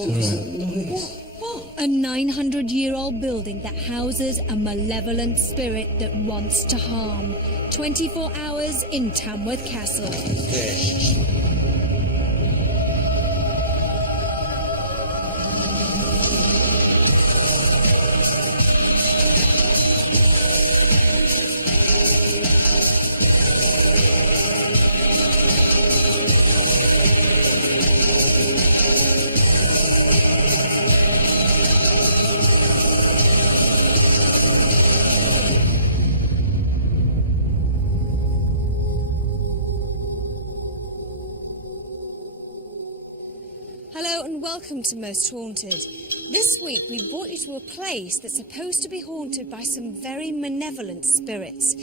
A 900-year-old building that houses a malevolent spirit that wants to harm. 24 hours in Tamworth Castle. Hello and welcome to Most Haunted. This week we brought you to a place that's supposed to be haunted by some very malevolent spirits,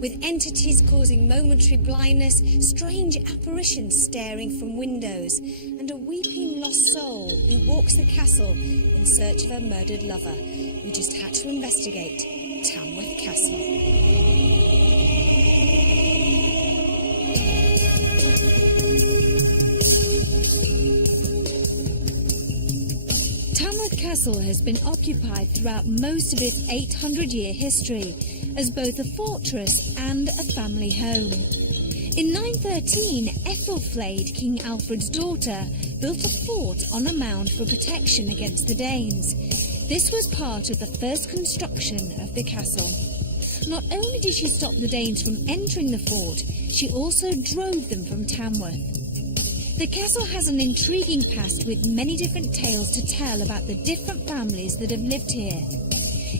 with entities causing momentary blindness, strange apparitions staring from windows, and a weeping lost soul who walks the castle in search of her murdered lover. We just had to investigate Tamworth Castle. Tamworth Castle has been occupied throughout most of its 800-year history as both a fortress and a family home. In 913, Ethelflaed, King Alfred's daughter, built a fort on a mound for protection against the Danes. This was part of the first construction of the castle. Not only did she stop the Danes from entering the fort, she also drove them from Tamworth. The castle has an intriguing past with many different tales to tell about the different families that have lived here.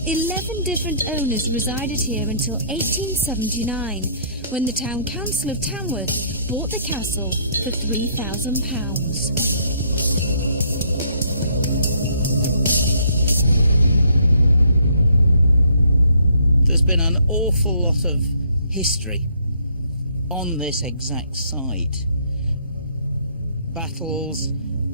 11 different owners resided here until 1879, when the Town Council of Tamworth bought the castle for £3,000. There's been an awful lot of history on this exact site. Battles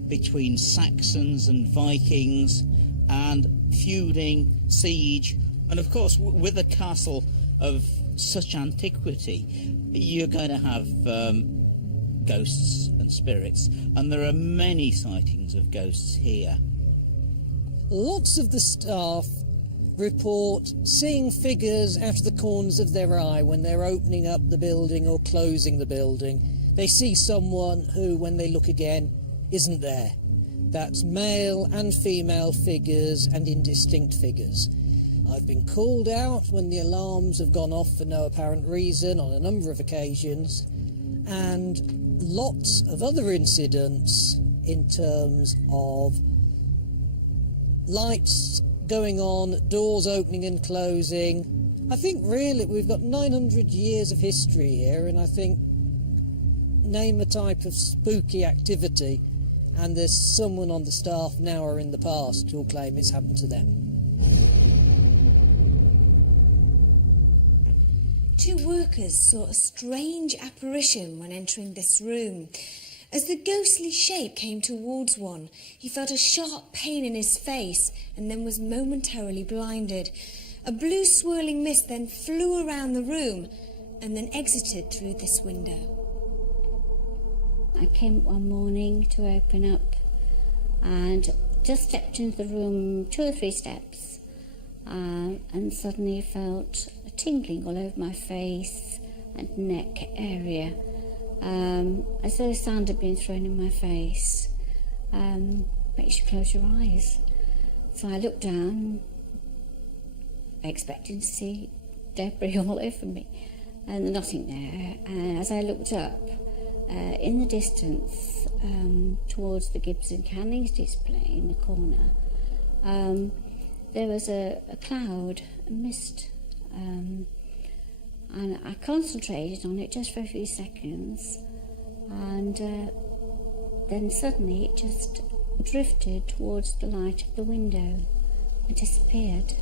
between Saxons and Vikings, and feuding, siege, and of course with a castle of such antiquity you're going to have ghosts and spirits, and there are many sightings of ghosts here. Lots of the staff report seeing figures out of the corners of their eye when they're opening up the building or closing the building. They see someone who, when they look again, isn't there. That's male and female figures and indistinct figures. I've been called out when the alarms have gone off for no apparent reason on a number of occasions, and lots of other incidents in terms of lights going on, doors opening and closing. I think really we've got 900 years of history here, and I think name a type of spooky activity and there's someone on the staff now or in the past who'll claim it's happened to them. Two workers saw a strange apparition when entering this room. As the ghostly shape came towards one, he felt a sharp pain in his face and then was momentarily blinded. A blue swirling mist then flew around the room and then exited through this window. I came one morning to open up and just stepped into the room 2 or 3 steps and suddenly felt a tingling all over my face and neck area, as though sand had been thrown in my face. Makes you close your eyes. So I looked down, expecting to see debris all over me, and nothing there. And as I looked up, in the distance, towards the Gibson Cannings display in the corner, there was a cloud, a mist, and I concentrated on it just for a few seconds, and then suddenly it just drifted towards the light of the window and disappeared.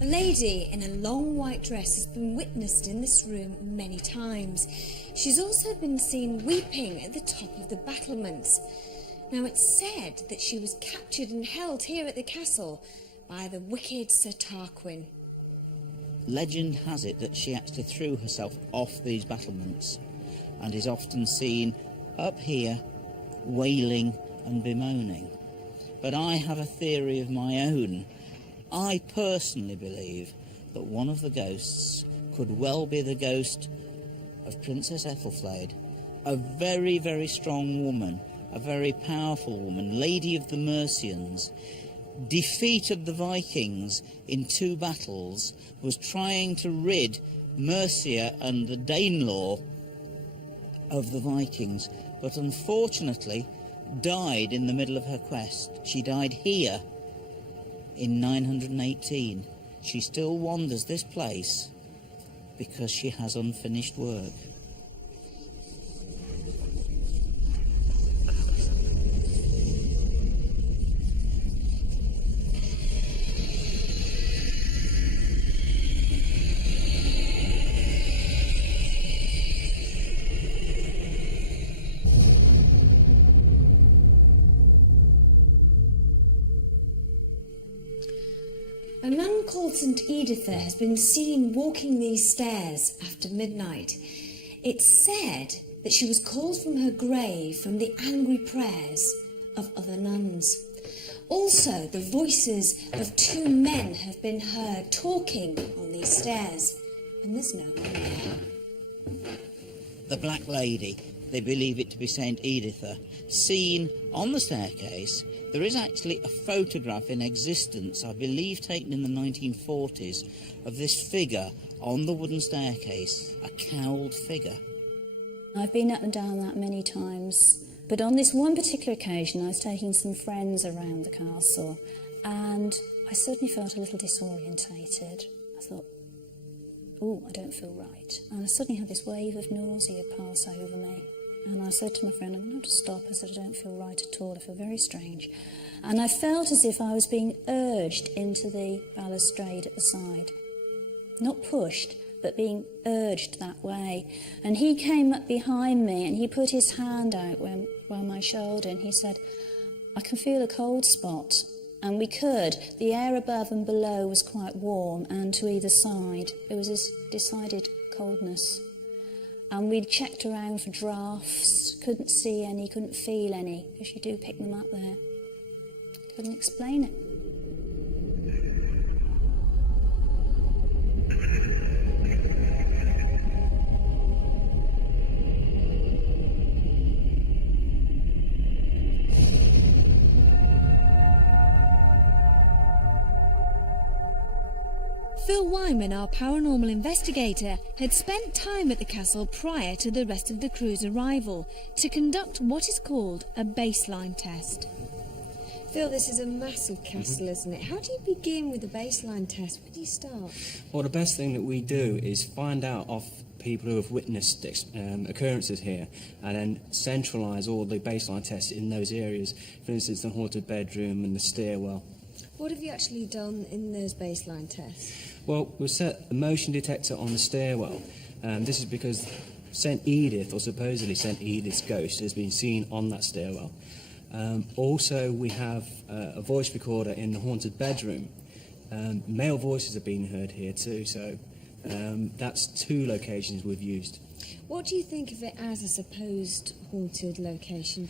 A lady in a long white dress has been witnessed in this room many times. She's also been seen weeping at the top of the battlements. Now, it's said that she was captured and held here at the castle by the wicked Sir Tarquin. legend has it that she actually threw herself off these battlements and is often seen up here wailing and bemoaning. But I have a theory of my own. I personally believe that one of the ghosts could well be the ghost of Princess Ethelflaed, a very, very strong woman, a very powerful woman, Lady of the Mercians, defeated the Vikings in 2 battles, was trying to rid Mercia and the Danelaw of the Vikings, but unfortunately died in the middle of her quest. She died here in 918. She still wanders this place because she has unfinished work. A nun called St. Editha has been seen walking these stairs after midnight. It's said that she was called from her grave from the angry prayers of other nuns. Also, the voices of 2 men have been heard talking on these stairs, and there's no one there. The Black Lady, they believe it to be St. Editha, seen on the staircase. There is actually a photograph in existence, I believe taken in the 1940s, of this figure on the wooden staircase, a cowled figure. I've been up and down that many times, but on this one particular occasion I was taking some friends around the castle and I certainly felt a little disorientated. I thought, oh, I don't feel right. And I suddenly had this wave of nausea pass over me. And I said to my friend, I'm going to have to stop. I said, I don't feel right at all. I feel very strange. And I felt as if I was being urged into the balustrade at the side. Not pushed, but being urged that way. And he came up behind me and he put his hand out round my shoulder and he said, I can feel a cold spot. And we could. The air above and below was quite warm, and to either side there was this decided coldness. And we checked around for drafts, couldn't see any, couldn't feel any, because you do pick them up there. Couldn't explain it. Phil Wyman, our paranormal investigator, had spent time at the castle prior to the rest of the crew's arrival to conduct what is called a baseline test. Phil, this is a massive castle, isn't it? How do you begin with a baseline test? Where do you start? Well, the best thing that we do is find out of people who have witnessed occurrences here and then centralise all the baseline tests in those areas. For instance, the haunted bedroom and the stairwell. What have you actually done in those baseline tests? Well, we've set a motion detector on the stairwell. This is because St. Edith, or supposedly St. Edith's ghost, has been seen on that stairwell. Also, we have a voice recorder in the haunted bedroom. Male voices are being heard here too, so that's 2 locations we've used. What do you think of it as a supposed haunted location?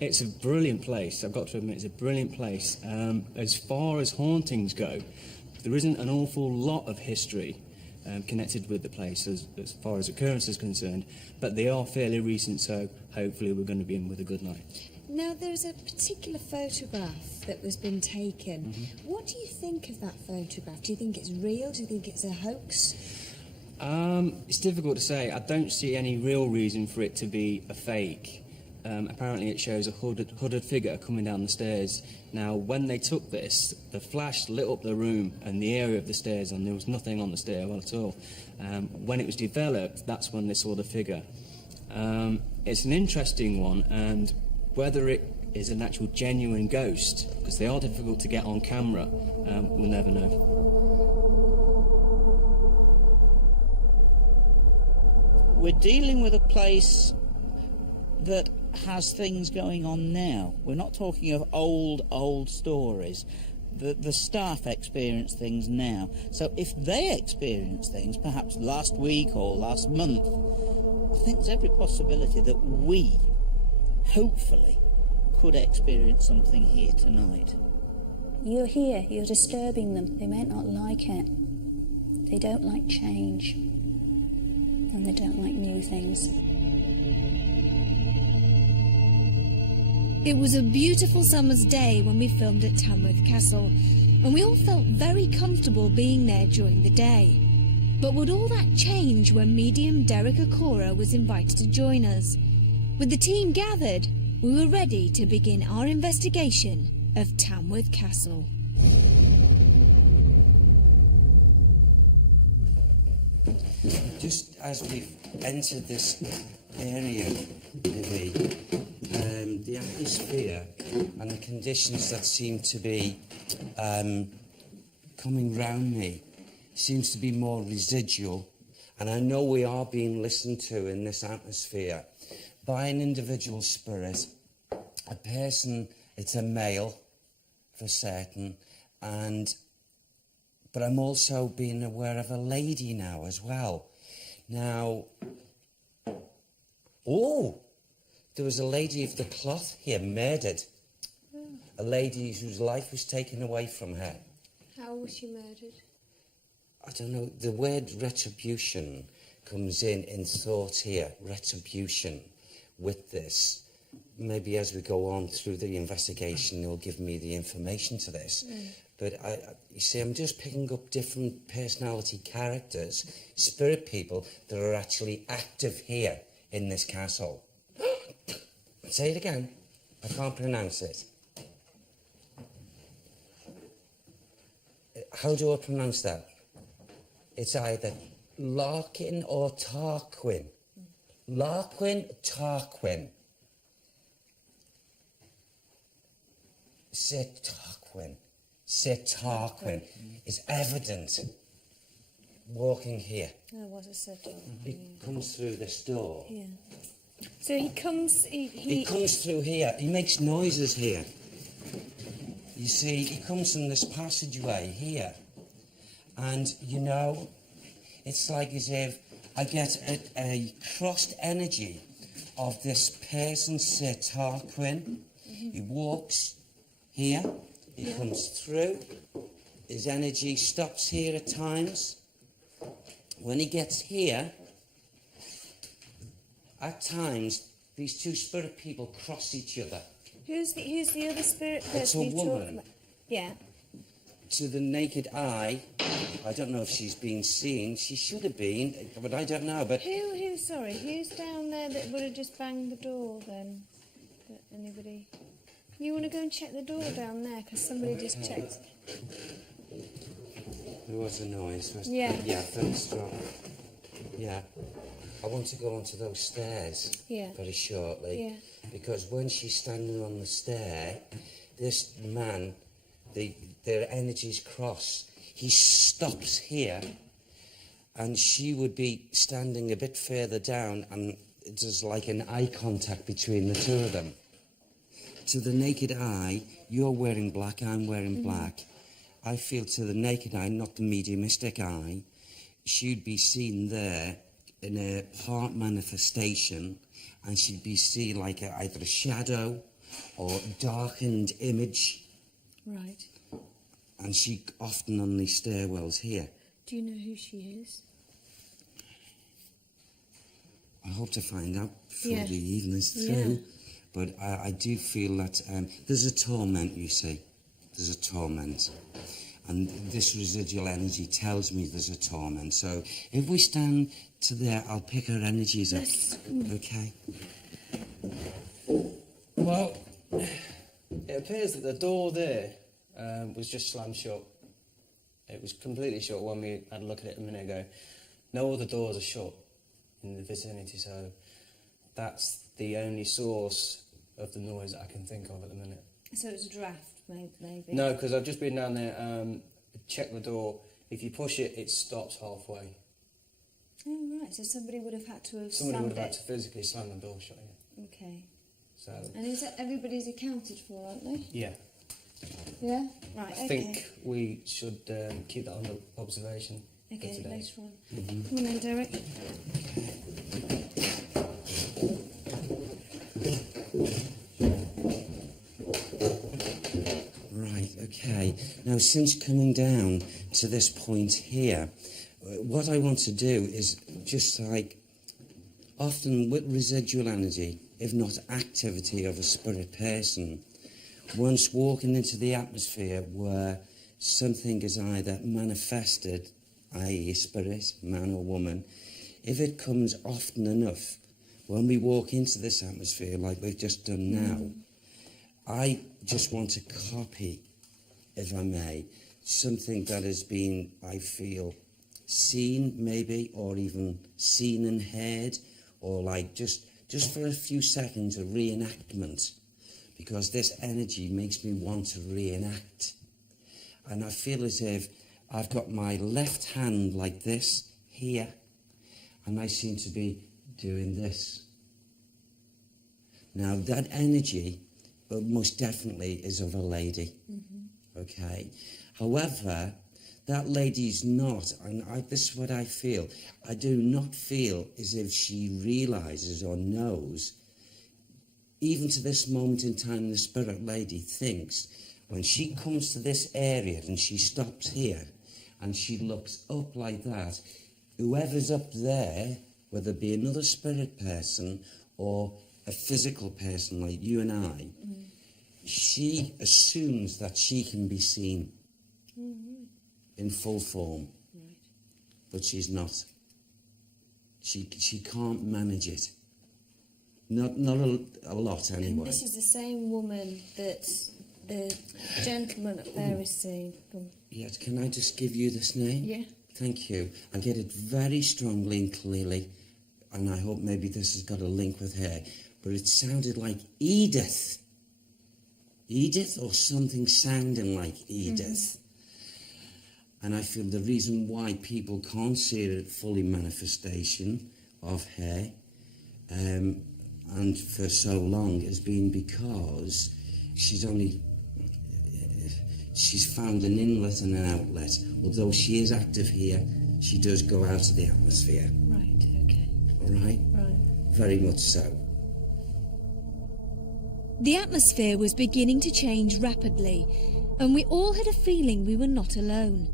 It's a brilliant place, I've got to admit, it's a brilliant place. As far as hauntings go, there isn't an awful lot of history connected with the place as far as occurrences are concerned, but they are fairly recent, so hopefully we're going to be in with a good night. Now, there's a particular photograph that was been taken. Mm-hmm. What do you think of that photograph? Do you think it's real? Do you think it's a hoax? It's difficult to say. I don't see any real reason for it to be a fake. Apparently it shows a hooded figure coming down the stairs. Now, when they took this, the flash lit up the room and the area of the stairs, and there was nothing on the stairwell at all. When it was developed, that's when they saw the figure. It's an interesting one, and whether it is an actual genuine ghost, because they are difficult to get on camera, we'll never know. We're dealing with a place that has things going on now. We're not talking of old stories. the staff experience things now. So if they experience things, perhaps last week or last month, I think there's every possibility that we, hopefully, could experience something here tonight. You're here, you're disturbing them. They may not like it. They don't like change. And they don't like new things. It was a beautiful summer's day when we filmed at Tamworth Castle, and we all felt very comfortable being there during the day. But would all that change when medium Derek Okora was invited to join us? With the team gathered, we were ready to begin our investigation of Tamworth Castle. Just as we've entered this area, the atmosphere and the conditions that seem to be coming round me seems to be more residual, and I know we are being listened to in this atmosphere by an individual spirit, a person. It's a male for certain, but I'm also being aware of a lady now as well. Now, there was a lady of the cloth here murdered. A lady whose life was taken away from her. How was she murdered? I don't know, the word retribution comes in thought here, retribution, with this. Maybe as we go on through the investigation, they'll give me the information to this. But you see, I'm just picking up different personality characters, spirit people that are actually active here in this castle. Say it again. I can't pronounce it. How do I pronounce that? It's either Larkin or Tarquin. Larquin, Tarquin. Sir Tarquin. Sir Tarquin is evident walking here. There was a Sir Tarquin. He comes through this door. Yeah. So he comes... He comes through here. He makes noises here. You see, he comes from this passageway here. And, you know, it's like as if I get a crossed energy of this person, Sir Tarquin. He walks here. He comes through. His energy stops here at times. When he gets here, at times, these two spirit people cross each other. Who's the other spirit person It's a you talk woman. about? Yeah. To the naked eye, I don't know if she's been seen. She should have been, but I don't know. But Who's down there that would have just banged the door then? Anybody? You want to go and check the door down there? Because somebody just checked. there was a noise. Yeah. Yeah, very strong. Yeah. I want to go onto those stairs very shortly. Yeah. Because when she's standing on the stair, this man, their energies cross. He stops here, and she would be standing a bit further down, and there's like an eye contact between the two of them. To the naked eye, you're wearing black, I'm wearing black. I feel to the naked eye, not the mediumistic eye, she'd be seen there in a part manifestation, and she'd be seen like either a shadow or darkened image. Right. And she often on these stairwells here. Do you know who she is? I hope to find out before the evening's through. But I do feel that there's a torment, you see. There's a torment. And this residual energy tells me there's a torment. So if we stand to there, I'll pick her energies up. Okay? Well, it appears that the door there was just slammed shut. It was completely shut when we had a look at it a minute ago. No other doors are shut in the vicinity, so that's the only source of the noise that I can think of at the minute. So it's a draft, maybe? No, because I've just been down there, checked the door. If you push it, it stops halfway. Oh, right, so somebody would have had to have Somebody slammed would have had it. to physically slam the door shut, yeah. Okay. So, And is that everybody's accounted for, aren't they? yeah. Yeah? Right, I think we should keep that under observation for Okay, today. later on. Come on then, Derek. Right, okay. Now, since coming down to this point here, what I want to do is just like, often with residual energy, if not activity of a spirit person, once walking into the atmosphere where something is either manifested, i.e. spirit, man or woman, if it comes often enough, when we walk into this atmosphere like we've just done now, I just want to copy, if I may, something that has been, I feel, seen maybe, or even seen and heard, or like just for a few seconds a reenactment, because this energy makes me want to reenact. And I feel as if I've got my left hand like this here, and I seem to be doing this. Now that energy most definitely is of a lady, okay? However, that lady's not, and this is what I feel, I do not feel as if she realises or knows, even to this moment in time, the spirit lady thinks, when she comes to this area and she stops here and she looks up like that, whoever's up there, whether it be another spirit person or a physical person like you and I, she assumes that she can be seen in full form, but she's not. She can't manage it. Not a lot anyway. And this is the same woman that the gentleman up there is seeing. Yes, can I just give you this name? Yeah. Thank you. I get it very strongly and clearly, and I hope maybe this has got a link with her, but it sounded like Edith. Edith, or something sounding like Edith. And I feel the reason why people can't see it fully manifestation of her, and for so long, has been because she's found an inlet and an outlet. Although she is active here, she does go out of the atmosphere. Right, okay. All right? Right. Very much so. The atmosphere was beginning to change rapidly, and we all had a feeling we were not alone.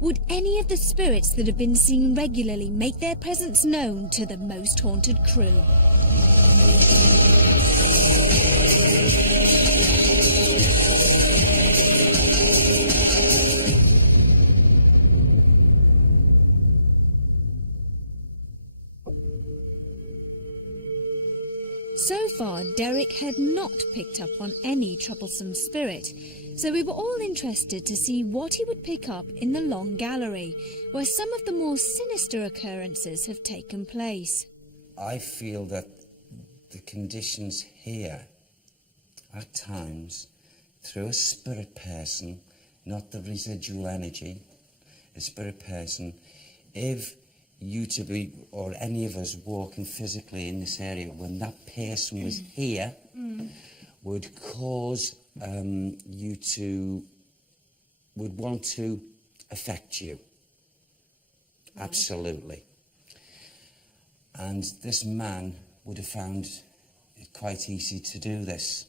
Would any of the spirits that have been seen regularly make their presence known to the most haunted crew? So far, Derek had not picked up on any troublesome spirit, so we were all interested to see what he would pick up in the long gallery, where some of the more sinister occurrences have taken place. I feel that the conditions here, at times, through a spirit person, not the residual energy, a spirit person, if you to be, or any of us walking physically in this area, when that person was here, would cause you to, would want to affect you. Absolutely. And this man would have found it quite easy to do this.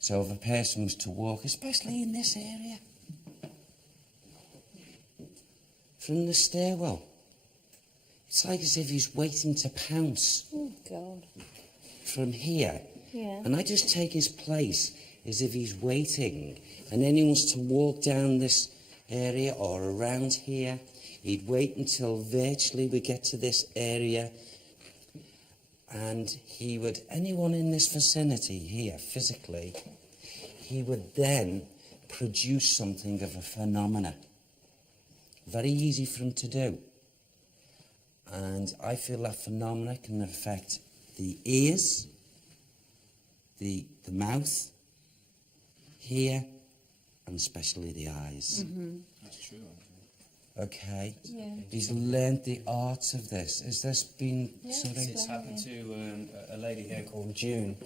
So if a person was to walk, especially in this area, from the stairwell, it's like as if he's waiting to pounce. Oh, God. From here. Yeah. And I just take his place as if he's waiting. And then he wants to walk down this area or around here. He'd wait until virtually we get to this area. And he would, anyone in this vicinity here, physically, he would then produce something of a phenomena. Very easy for him to do. And I feel that phenomena can affect the ears, the mouth, here, and especially the eyes. That's true. Okay? Yeah. He's learnt the art of this. Has this been... Yeah, sort of... It's happened to a lady here called June.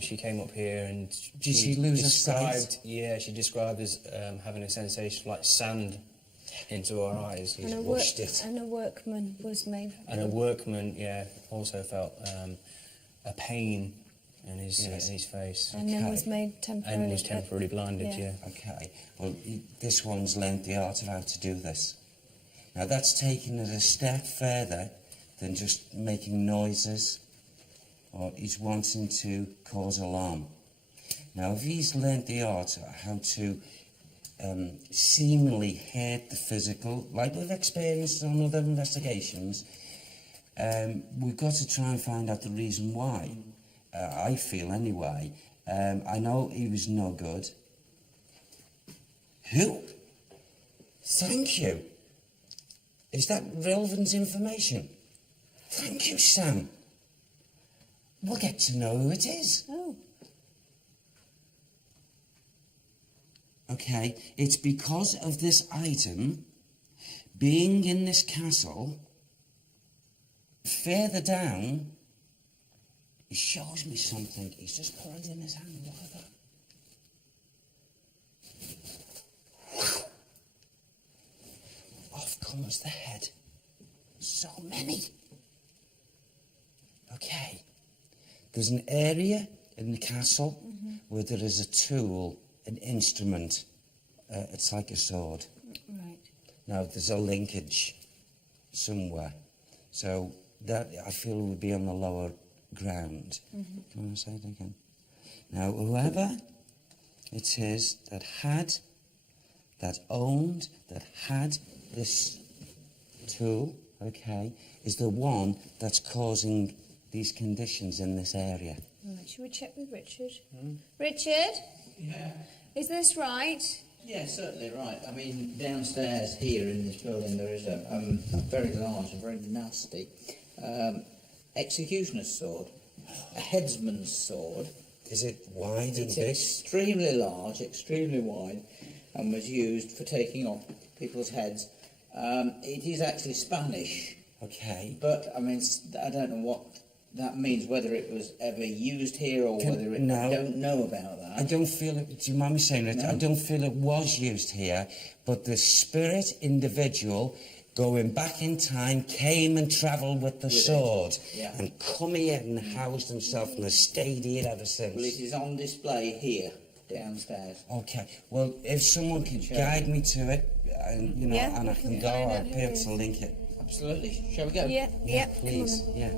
She came up here and Did she lose her sight? described, yeah, she described as having a sensation like sand into her eyes. He's washed it. And a workman was made. And a workman, yeah, also felt a pain in his face. And then was made temporarily. And was temporarily blinded, yeah. Okay. Well, this one's learnt the art of how to do this. Now, that's taking it a step further than just making noises, or he's wanting to cause alarm. Now, if he's learnt the art of how to seemingly hurt the physical, like we've experienced on other investigations, we've got to try and find out the reason why. I feel, anyway. I know he was no good. Who? Thank you. Is that relevant information? Thank you, Sam. We'll get to know who it is. Oh. Okay, it's because of this item being in this castle. Further down, he shows me something. He's just put it in his hand. Whatever. Off comes the head. So many. Okay. There's an area in the castle where there is a tool, an instrument. It's like a sword. Right. Now, there's a linkage somewhere. So that, I feel, would be on the lower ground. Can I say it again? Now, whoever it is that had, that owned, that had this tool, okay, is the one that's causing these conditions in this area. Right. Should we check with Richard? Richard? Yeah. Is this right? Yeah, certainly right. I mean, downstairs here in this building there is a very large and very nasty executioner's sword, a headsman's sword. Is it wide and It's big? extremely large, extremely wide, and was used for taking off people's heads. It is actually Spanish, Okay. but I mean, I don't know what that means, whether it was ever used here or whether it... no. I don't know about that. I don't feel it, do you mind me saying it? No. I don't feel it was used here, but the spirit individual going back in time came and travelled with the sword yeah. and come here and housed himself and has stayed here ever since. Well, it is on display here, downstairs. Okay, well, if someone could guide me to it, and you know, Yeah, and I we can can go, find out I'd who be it able is. to link it. Absolutely. Shall we go? Yeah, yeah. Please, Come on. yeah.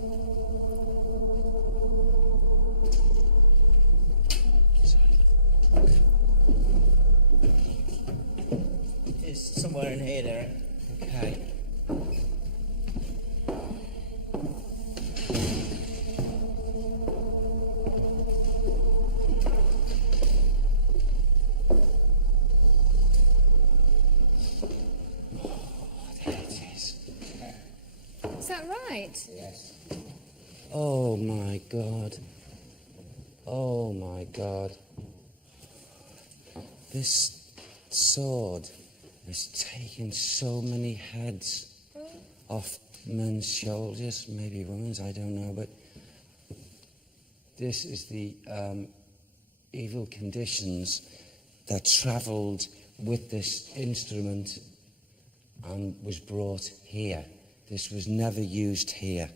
It's somewhere in here, Derek. Okay. There it is. Is that right? Yes. Oh my God. Oh my God. This sword has taken so many heads off men's shoulders, maybe women's, I don't know, but this is the evil conditions that travelled with this instrument and was brought here. This was never used here.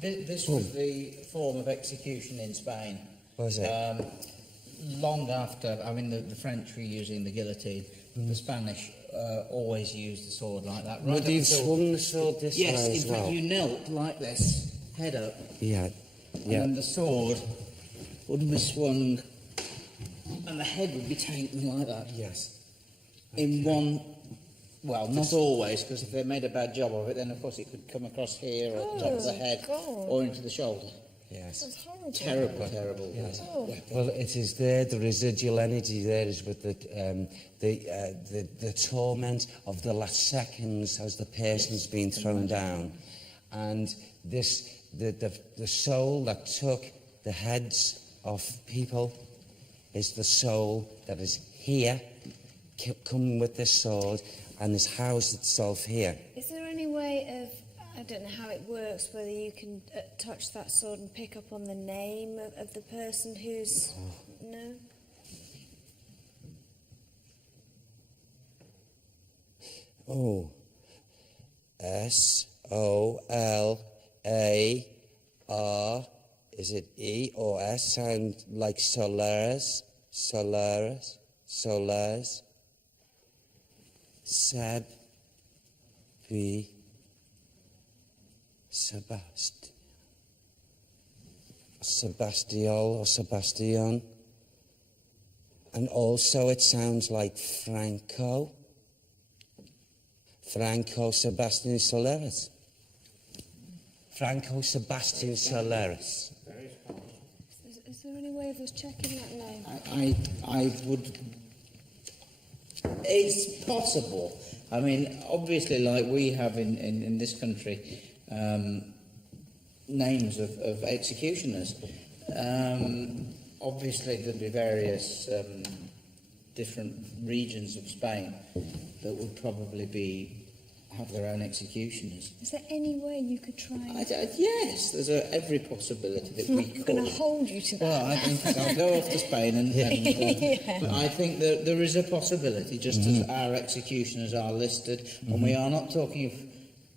This was the form of execution in Spain. Was it? Long after, I mean, the French were using the guillotine. The Spanish always used the sword like that. Would up he have until- swung the sword this Yes, way in as fact, well? you knelt like this, head up, Yeah, and yeah. then the sword would be swung, and the head would be taken like that. Yes. In one, well, not always, because if they made a bad job of it, then of course it could come across here or the top of the head God. or into the shoulder. Yes. That's horrible. Terrible, terrible. Yes. Oh. Well, it is there. The residual energy there is with the torment of the last seconds as the person's been thrown down, and this the soul that took the heads of people is the soul that is here, coming with this sword, and has housed itself here. Is there any way of don't know how it works, whether you can touch that sword and pick up on the name of the person who's... No? Oh. S-O-L-A-R. Is it E or S? Sound like Solaris. Solaris. Solaris. Seb. B. Sebastiol or Sebastian. And also it sounds like Franco. Franco Sebastian Solaris. Franco Sebastian Solaris. Is there any way of us checking that name? I would... It's possible. I mean, obviously, like we have in this country, names of executioners. Obviously, there'll be various different regions of Spain that would probably have their own executioners. Is there any way you could try? Yes, there's every possibility that we could. I'm going to hold you to that. Well, I think I'll go off to Spain and but I think that there is a possibility, just as our executioners are listed, and we are not talking of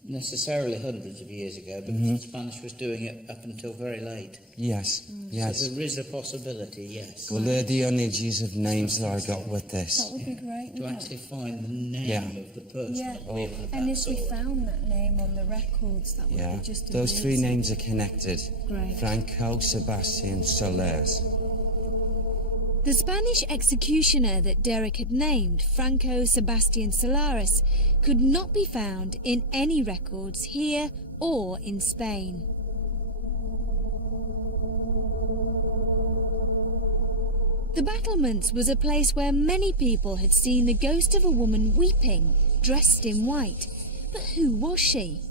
necessarily hundreds of years ago, because the Spanish was doing it up until very late. Yes, yes. So there is a possibility, yes. Well, they're the images of names that I got with this. That would be great. To actually find the name of the person. Yeah, Oh, and if we found that name on the records, that would be just amazing. Those three names are connected. Great. Franco Sebastian Solares. The Spanish executioner that Derek had named, Franco Sebastian Solares, could not be found in any records here or in Spain. The battlements was a place where many people had seen the ghost of a woman weeping, dressed in white. But who was she?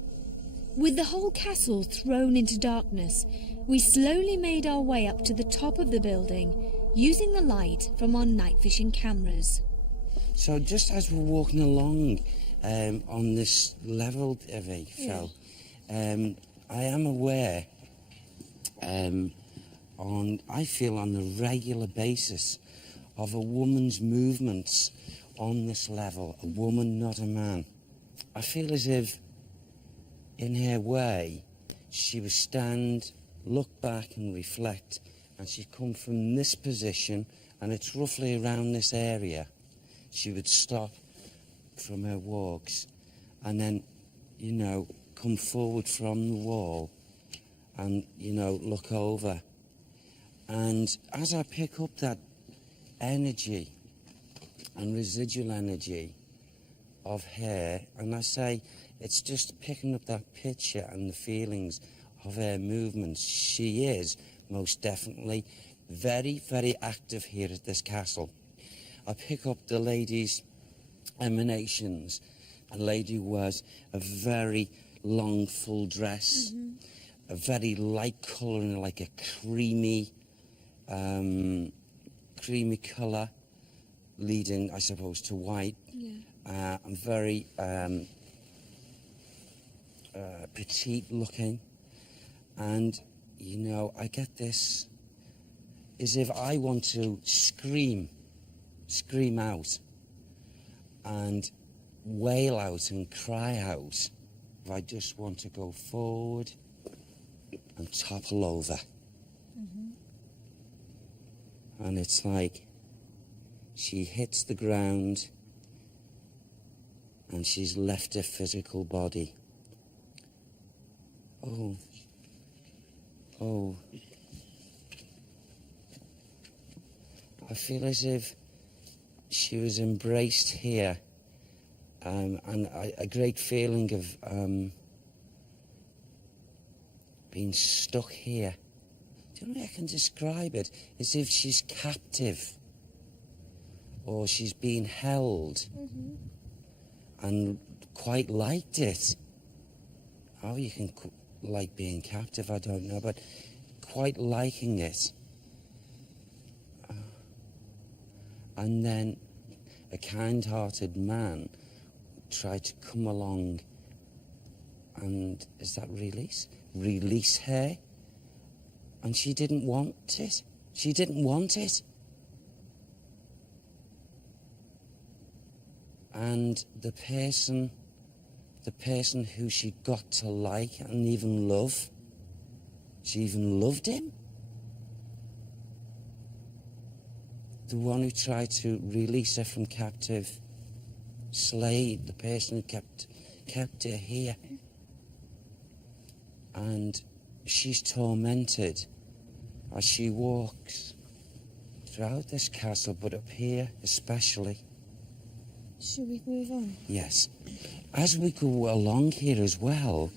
With the whole castle thrown into darkness, we slowly made our way up to the top of the building, using the light from our night fishing cameras. So just as we're walking along on this level, Phil, I am aware, I feel on a regular basis, of a woman's movements on this level, a woman, not a man. I feel as if, in her way, she would stand, look back and reflect, and she'd come from this position, and it's roughly around this area. She would stop from her walks, and then, you know, come forward from the wall, and, you know, look over. And as I pick up that energy and residual energy of her, and I say, it's just picking up that picture and the feelings of her movements. She is most definitely very, very active here at this castle. I pick up the lady's emanations. A lady wears a very long, full dress, a very light colour, like a creamy colour, leading, I suppose, to white. And very petite looking. And, you know, I get this as if I want to scream out and wail out and cry out. If I just want to go forward and topple over. And it's like she hits the ground and she's left her physical body. Oh. I feel as if she was embraced here, and a great feeling of being stuck here. The only way I can describe it is if she's captive, or she's being held, and quite liked it. How you can like being captive, I don't know, but quite liking it. And then a kind-hearted man tried to come along and is that release? Release her. And she didn't want it. She didn't want it. And the person who she got to like and even love, she even loved him. The one who tried to release her from captive slave, the person who kept her here. And she's tormented as she walks throughout this castle, but up here especially. Should we move on? Yes. As we go along here as well,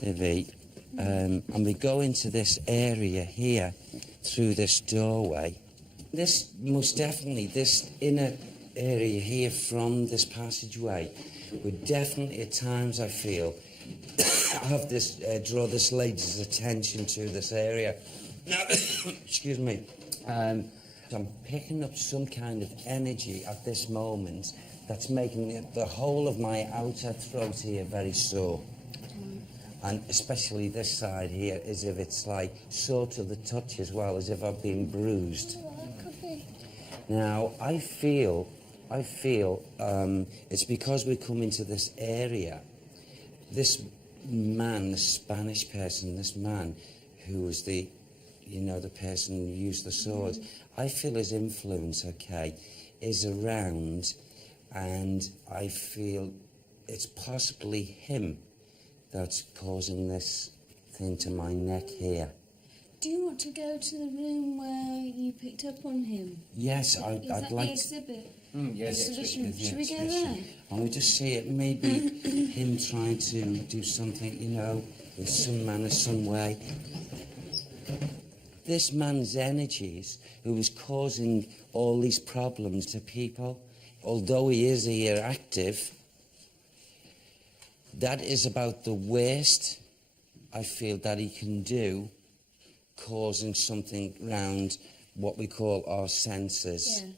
Ivy, and we go into this area here through this doorway, this most definitely, this inner area here from this passageway would definitely at times, I feel, have this, draw this lady's attention to this area. Now, excuse me, I'm picking up some kind of energy at this moment that's making the whole of my outer throat here very sore. And especially this side here, as if it's like sore to the touch as well, as if I've been bruised. Now, I feel it's because we come into this area. This man, the Spanish person, this man who was the person who used the swords, I feel his influence, okay, is around, and I feel it's possibly him that's causing this thing to my neck here. Do you want to go to the room where you picked up on him? Yes, I'd like the exhibit? Yes, Should we go there? And we just see it, maybe him trying to do something, in some manner, some way. This man's energies, who was causing all these problems to people, although he is here active, that is about the worst I feel that he can do, causing something round what we call our senses. Yeah.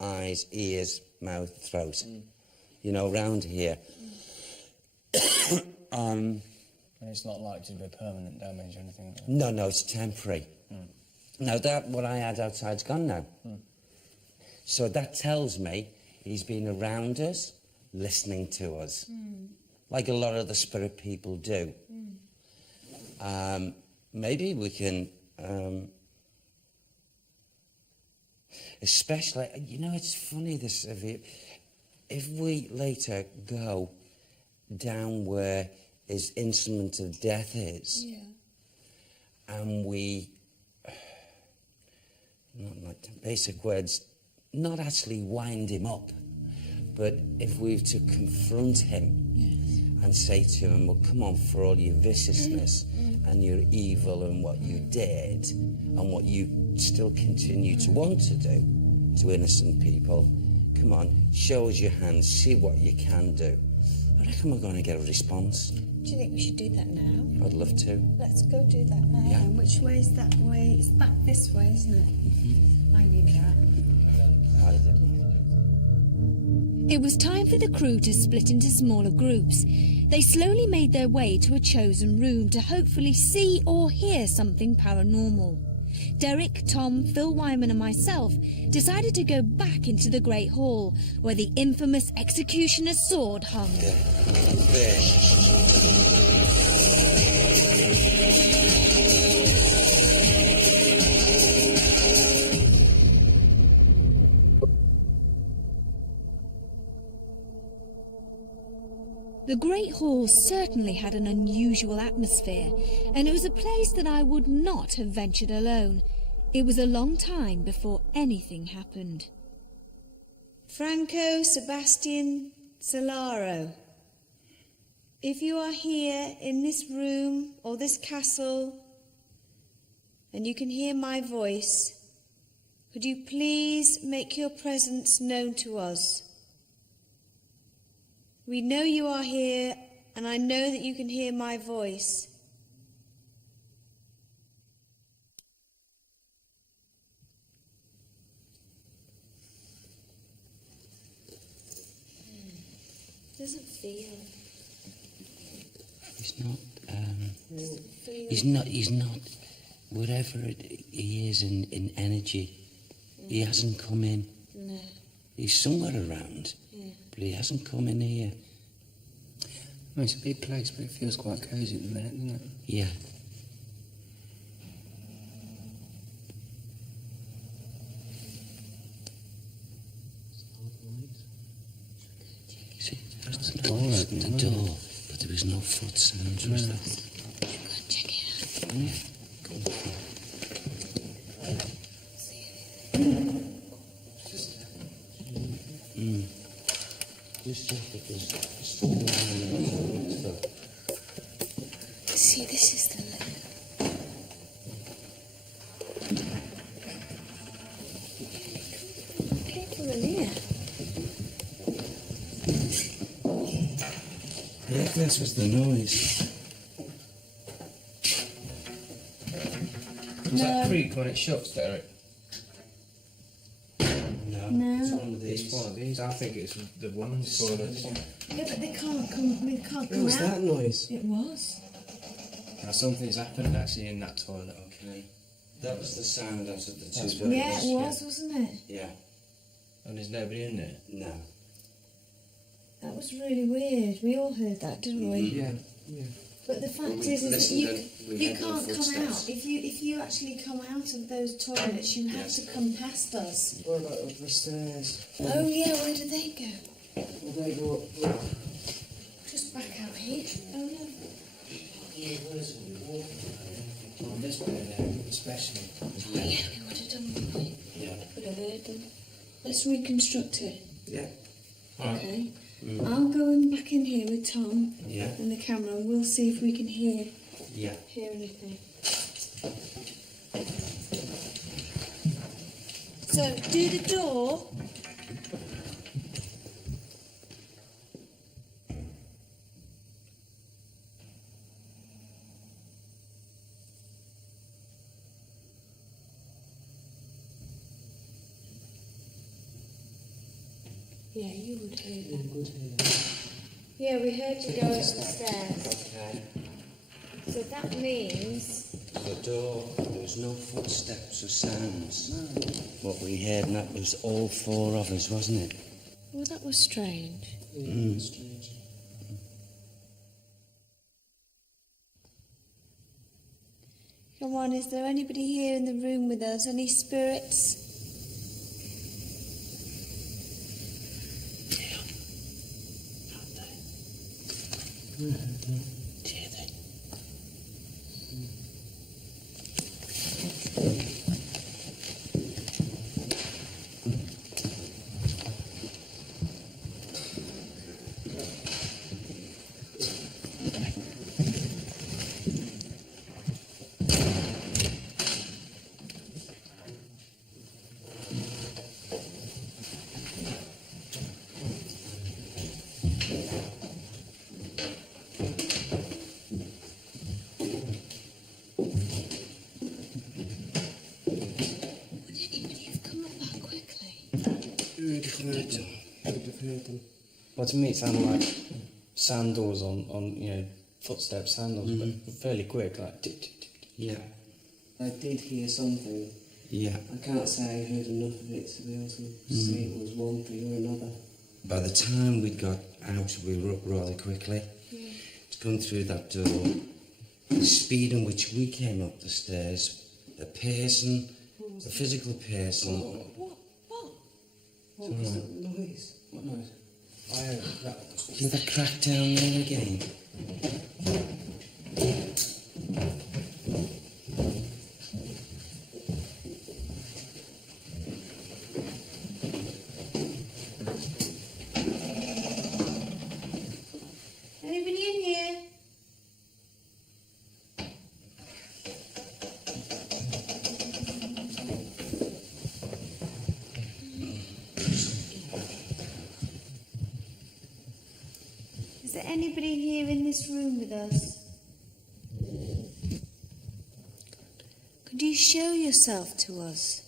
Eyes, ears, mouth, throat. Round here. And it's not likely to be permanent damage or anything like that? No, it's temporary. Now, what I had outside's gone now. So that tells me he's been around us, listening to us, like a lot of the spirit people do. Maybe we can... especially, it's funny, this, if we later go down where his instrument of death is, and we, not like basic words, not actually wind him up, but if we were to confront him and say to him, well, come on, for all your viciousness and your evil and what you did and what you still continue to want to do to innocent people, come on, show us your hands, see what you can do. I reckon we're going to get a response. Do you think we should do that now? I'd love to. Let's go do that now. Yeah. And which way is that way? It's back this way, isn't it? I need that. It was time for the crew to split into smaller groups. They slowly made their way to a chosen room to hopefully see or hear something paranormal. Derek, Tom, Phil Wyman and myself decided to go back into the Great Hall, where the infamous executioner's sword hung. The Great Hall certainly had an unusual atmosphere, and it was a place that I would not have ventured alone. It was a long time before anything happened. Franco Sebastian Solaro, if you are here in this room or this castle and you can hear my voice, could you please make your presence known to us? We know you are here, and I know that you can hear my voice. Doesn't feel. He's not, wherever he is in energy, he hasn't come in. No. He's somewhere around, but he hasn't come in here. Well, it's a big place, but it feels quite cosy at the minute, doesn't it? Yeah. See, there's the door open, the door, but there was no foot sounds, was there? Check it out. Yeah. Go on. Just check that there's something around the stuff. See, this is the letter. People in here. Yeah, this was the noise. Was that creak when it shuts, Derek? No. It's one of these. It's one of these. I think it's the woman's toilet. Yeah, but they can't come What was out. that noise? It was. Now, something's happened actually in that toilet. Okay. That was the sound out of the That's two what Yeah, doors. it was, wasn't it? Yeah. And there's nobody in there. No. That was really weird. We all heard that, didn't we? Yeah. But the fact We is that listened you and we you heard no can't come footsteps. out. If you actually come out of those toilets, you have to come past us. What about up the stairs? Oh yeah, where do they go? Will they go up? Just back out here. Oh no. On this bit there, especially. Oh yeah, we would have done, wouldn't we? Yeah. Would have heard them. Let's reconstruct it. Yeah. Okay. I'll go in back in here with Tom Yeah. and the camera, and we'll see if we can hear Yeah. anything. So do the door. Yeah, you would hear that. Yeah, we heard you go up the stairs. Okay. So that means The door, there was no footsteps or sounds. No. What we heard, and that was all four of us, wasn't it? well, that was strange. Strange. Come on, is there anybody here in the room with us? Any spirits? Dear they. Would anybody have come up that quickly? Who'd have heard them? Who'd have heard them? Well, to me, it sounded like sandals on footsteps, sandals, but fairly quick, like tick, tick, tick. Yeah. I did hear something. Yeah. I can't say I heard enough of it to be able to say it was one thing or another. By the time we got out, we were up rather quickly. To come through that door, the speed in which we came up the stairs, a person, a physical person. What was that noise? What noise? I heard that. Hear the crack down there again? Anybody in here? Is there anybody here in this room with us? Could you show yourself to us?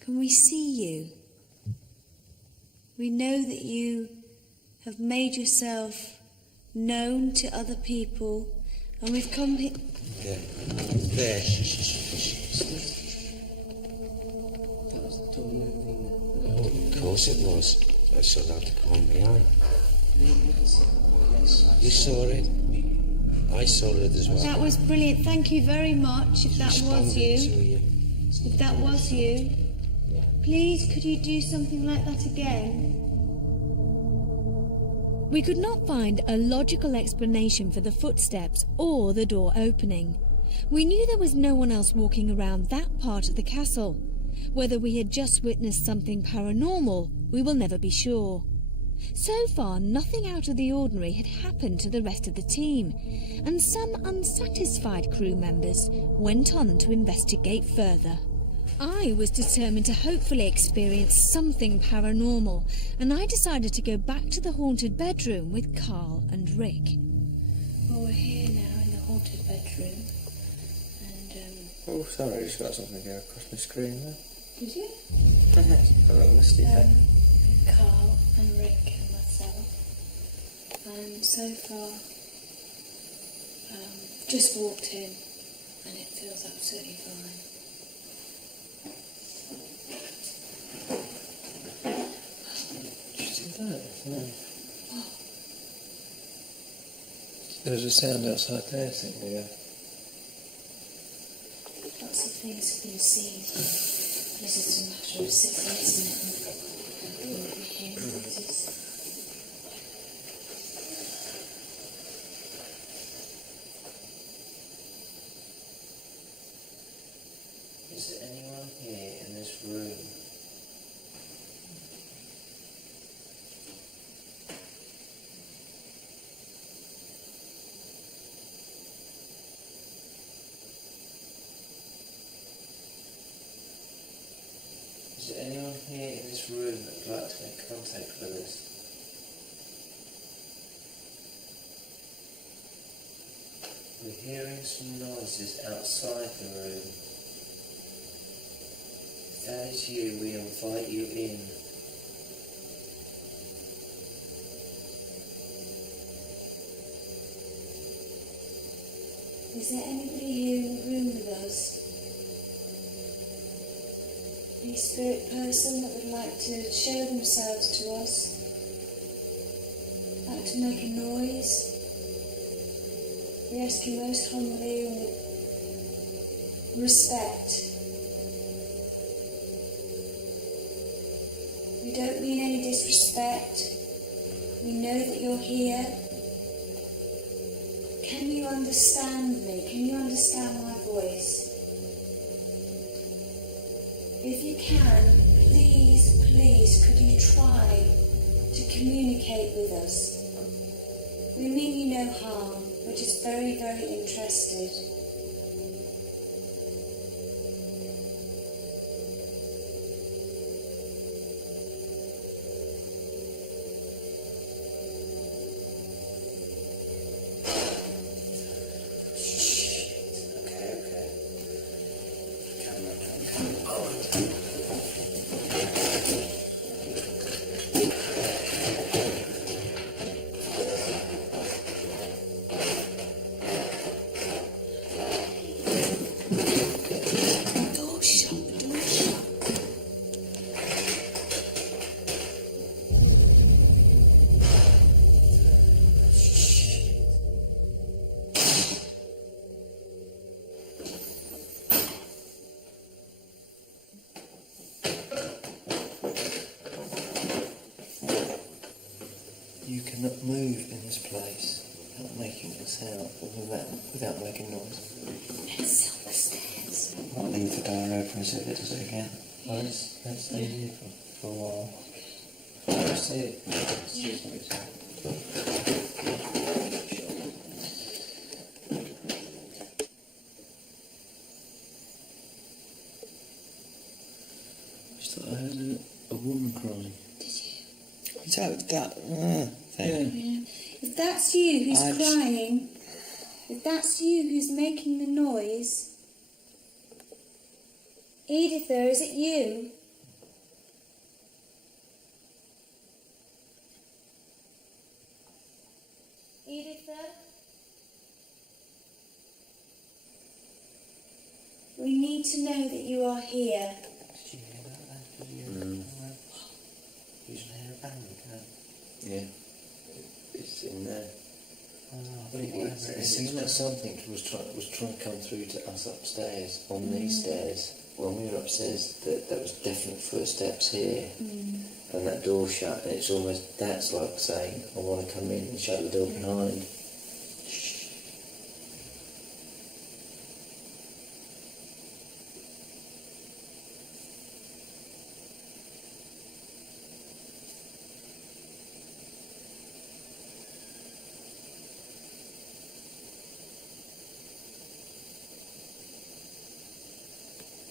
Can we see you? We know that you have made yourself known to other people And we've come here. Yeah. There. That was the door moving. Oh, of course it was. I saw that come behind. You saw it? I saw it as well. That was brilliant. Thank you very much, if that was Responded to you. you. If that was you. Please, could you do something like that again? We could not find a logical explanation for the footsteps or the door opening. We knew there was no one else walking around that part of the castle. Whether we had just witnessed something paranormal, we will never be sure. So far, nothing out of the ordinary had happened to the rest of the team, and some unsatisfied crew members went on to investigate further. I was determined to hopefully experience something paranormal, and I decided to go back to the haunted bedroom with Carl and Rick. Well, we're here now in the haunted bedroom, and Oh, sorry, I just got something go across my screen there. did you? Got a little misty effect. Carl and Rick and myself. And so far, just walked in, and it feels absolutely fine. Did you see that? No. There was a sound outside there, I think, yeah. Lots of things have been seen. This is a matter of sitting, isn't it? And we hear noises. Is there anyone here in this room? Is there anyone here in this room that would like to make contact with us? We're hearing some noises outside the room. If that is you, we invite you in. Is there anybody here in the room with us? Any spirit person that would like to show themselves to us? Like to make a noise? We ask you most humbly and with respect. We don't mean any disrespect. We know that you're here. Can you understand me? Can you understand my voice? If you can, please, please, could you try to communicate with us? We mean you no harm, we're just very, very interested. You cannot move in this place without making a sound or without making noise. It's on the stairs. I'll leave the door open and see if it does it again. Well, let's stay here for a while. Let's see it. Let's see what it's Just thought I heard a woman crying. Is that thing? Yeah. If that's you who's crying, if that's you who's making the noise, Editha, is it you? Editha? need to know that you are here. Did you hear that then? Using hair band, Yeah. It's in there. but It seemed that something was trying to come through to us upstairs, on these stairs. When we were upstairs, there was definite footsteps here, and that door shut, and it's almost, that's like saying, I want to come in and shut the door behind.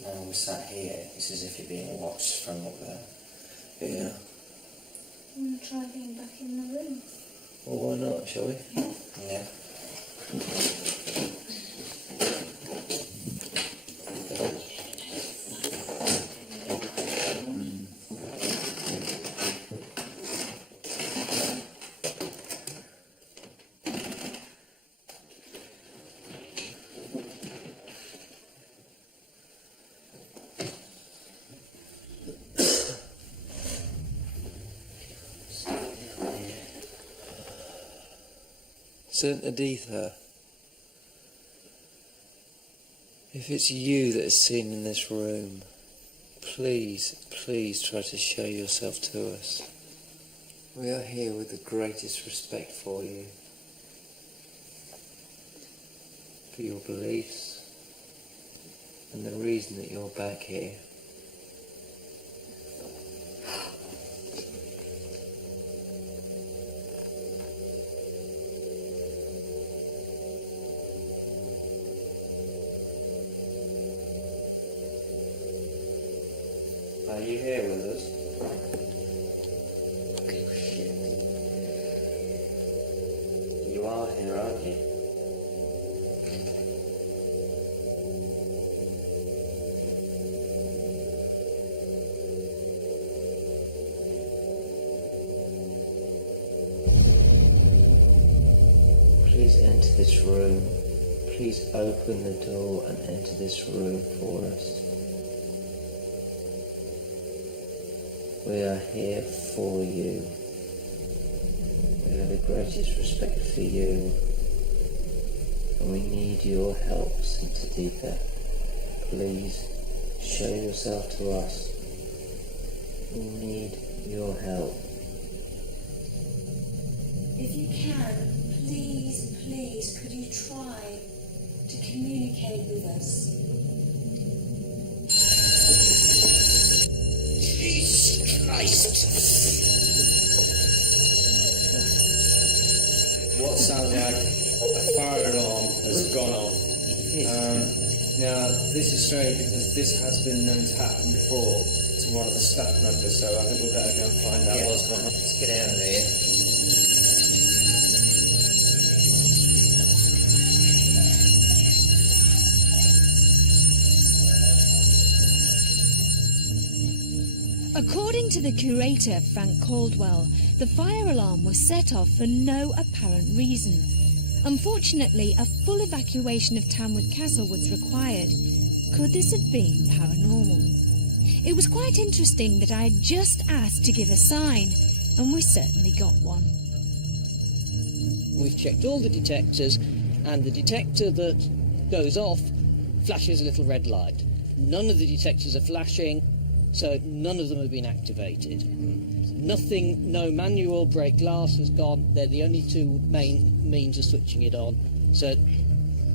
Now we're sat here, it's as if you're being watched from up there. Yeah. I'm going to try getting back in the room. Well, why not, shall we? Yeah. St. Editha, if it's you that is seen in this room, please, please try to show yourself to us. We are here with the greatest respect for you, for your beliefs, and the reason that you're back here. Are you here with us? Shit. You are here, aren't you? Please enter this room. Please open the door and enter this room for us. We are here for you. We have the greatest respect for you. And we need your help, St. Editha. Please show yourself to us. We need your help. If you can, please, please, could you try to communicate with us? Jesus Christ! What sounds like a fire alarm has gone off. Now, this is strange because this has been known to happen before to one of the staff members, so I think we better go and find out what's gone on. Let's get out of here. According to the curator, Frank Caldwell, the fire alarm was set off for no apparent reason. Unfortunately, a full evacuation of Tamworth Castle was required. Could this have been paranormal? It was quite interesting that I had just asked to give a sign, and we certainly got one. We've checked all the detectors, and the detector that goes off flashes a little red light. None of the detectors are flashing, so none of them have been activated. Nothing, no manual brake glass has gone. They're the only two main means of switching it on. So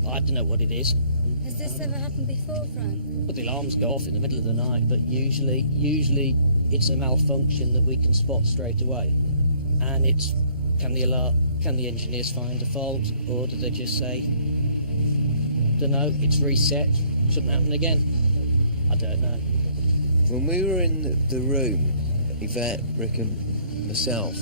I don't know what it is. Has this ever happened before, Frank? But the alarms go off in the middle of the night, but usually it's a malfunction that we can spot straight away. And it's, can the engineers find a fault, or do they just say, don't know, it's reset, shouldn't happen again? I don't know. When we were in the room, Yvette, Rick and myself,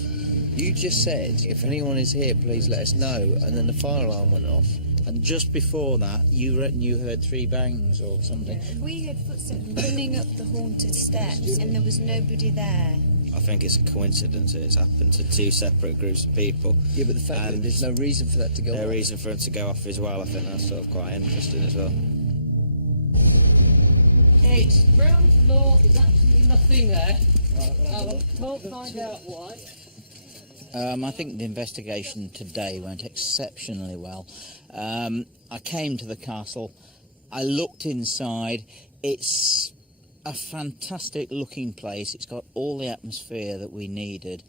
you just said, if anyone is here, please let us know, and then the fire alarm went off. And just before that, you heard 3 bangs or something. We heard footsteps running up the haunted steps and there was nobody there. I think it's a coincidence. It's happened to 2 separate groups of people. Yeah, but the fact that there's no reason for that to go off. No reason for it to go off as well. I think that's sort of quite interesting as well. It's ground floor, there's absolutely nothing there. I can't find out why. I think the investigation today went exceptionally well. I came to the castle, I looked inside. It's a fantastic looking place. It's got all the atmosphere that we needed.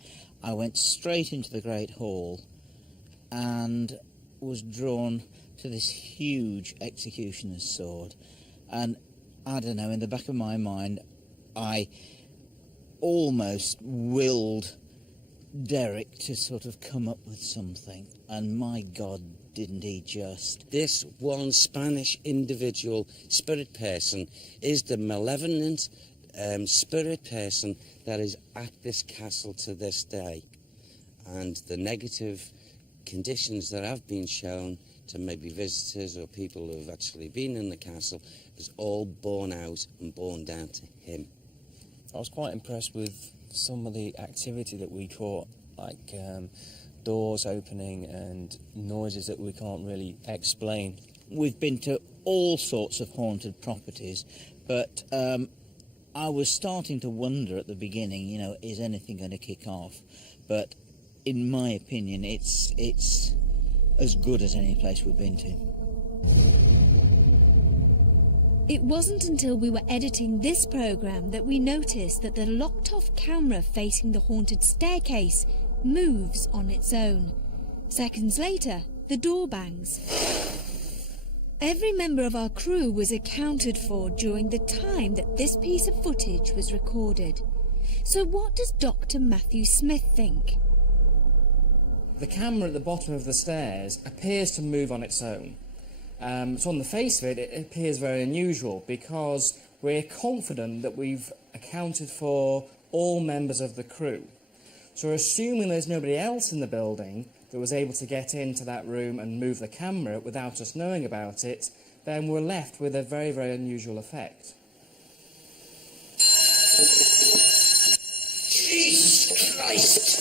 I went straight into the Great Hall and was drawn to this huge executioner's sword. And I don't know, in the back of my mind, I almost willed Derek to sort of come up with something, and my God, didn't he just. This one Spanish individual spirit person is the malevolent spirit person that is at this castle to this day. And the negative conditions that have been shown to maybe visitors or people who have actually been in the castle is all borne out and borne down to him. I was quite impressed with some of the activity that we caught, like doors opening and noises that we can't really explain. We've been to all sorts of haunted properties, but I was starting to wonder at the beginning, you know, is anything going to kick off? But in my opinion, it's as good as any place we've been to. It wasn't until we were editing this programme that we noticed that the locked-off camera facing the haunted staircase moves on its own. Seconds later, the door bangs. Every member of our crew was accounted for during the time that this piece of footage was recorded. So what does Dr. Matthew Smith think? The camera at the bottom of the stairs appears to move on its own. So on the face of it, it appears very unusual because we're confident that we've accounted for all members of the crew. So assuming there's nobody else in the building that was able to get into that room and move the camera without us knowing about it, then we're left with a very, very unusual effect. Jesus Christ!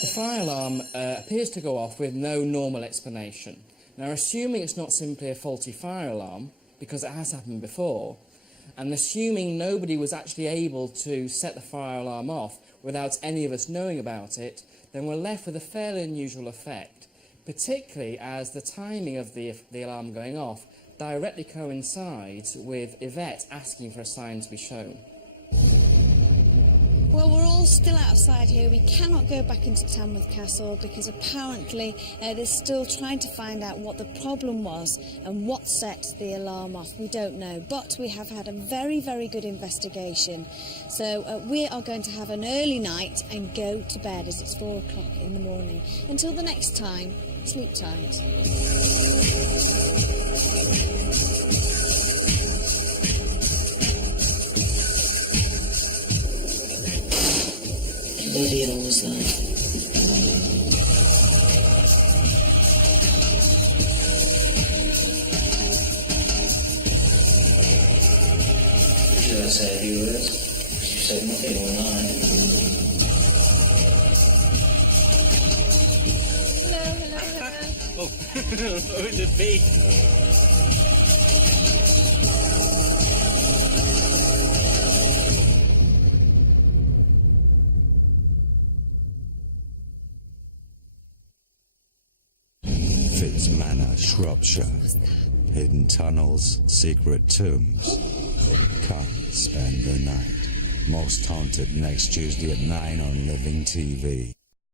The fire alarm appears to go off with no normal explanation. Now, assuming it's not simply a faulty fire alarm, because it has happened before, and assuming nobody was actually able to set the fire alarm off without any of us knowing about it, then we're left with a fairly unusual effect, particularly as the timing of the alarm going off directly coincides with Yvette asking for a sign to be shown. Well, we're all still outside here. We cannot go back into Tamworth Castle because apparently they're still trying to find out what the problem was and what set the alarm off. We don't know, but we have had a very, very good investigation. So we are going to have an early night and go to bed as it's 4 o'clock in the morning. Until the next time, sleep tight. Bloody hell was that? Should I say a few words? You said nothing online. Hello. Oh, what would it be? Manor, Shropshire. Hidden tunnels, secret tombs. Come spend the night. Most Haunted next Tuesday at 9 on Living TV.